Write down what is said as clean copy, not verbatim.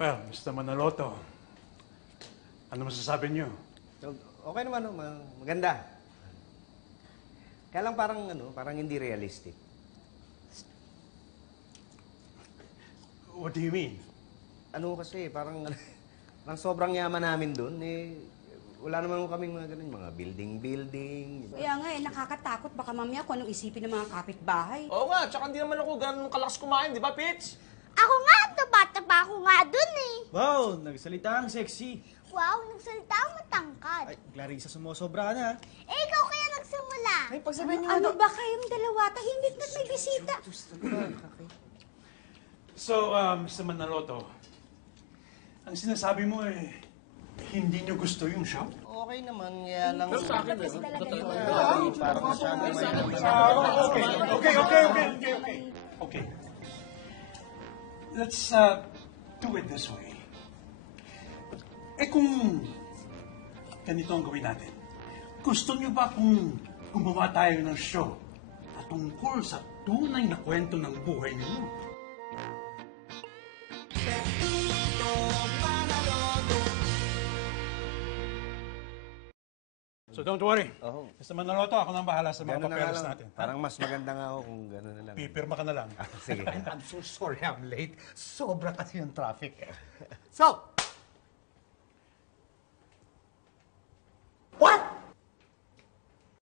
Well, Mr. Manaloto, ano masasabi niyo? Okay naman, no? Maganda. Kaya lang parang hindi realistic. What do you mean? Ano kasi, parang sobrang yaman namin doon, wala naman kaming mga ganun, mga building. Kaya nga nakakatakot. Baka mamaya kung anong isipin ng mga kapitbahay. Oo nga, tsaka hindi naman ako ganun kalakas kumain, di ba, Pitch? Ako nga, taba-taba ako nga dun eh. Wow, nagsalita ang sexy. Wow, nagsalita ang matangkad. Ay, Clarissa, sumusobra ka na. Eh, ikaw kaya nagsimula. Ay, pagsabihin niyo Ano ba kayong dalawa? Tahimik na't may bisita. So, Mr. Manaloto, ang sinasabi mo hindi niyo gusto yung show? Okay naman, kaya lang... Kasi talaga yun. Parang masyado Okay. Let's do it this way. Kung ganito ang gawin natin, gusto niyo ba kung gumawa tayo ng show na tungkol sa tunay na kwento ng buhay ninyo? So don't worry. Oo. Mr. Manaloto, ako nang bahala sa mga Ganun na nga papeles lang. natin. Parang mas maganda nga ako kung gano'n na lang. Pipirma ka na lang. Sige. I'm so sorry I'm late. Sobra kasi yung traffic. So, what?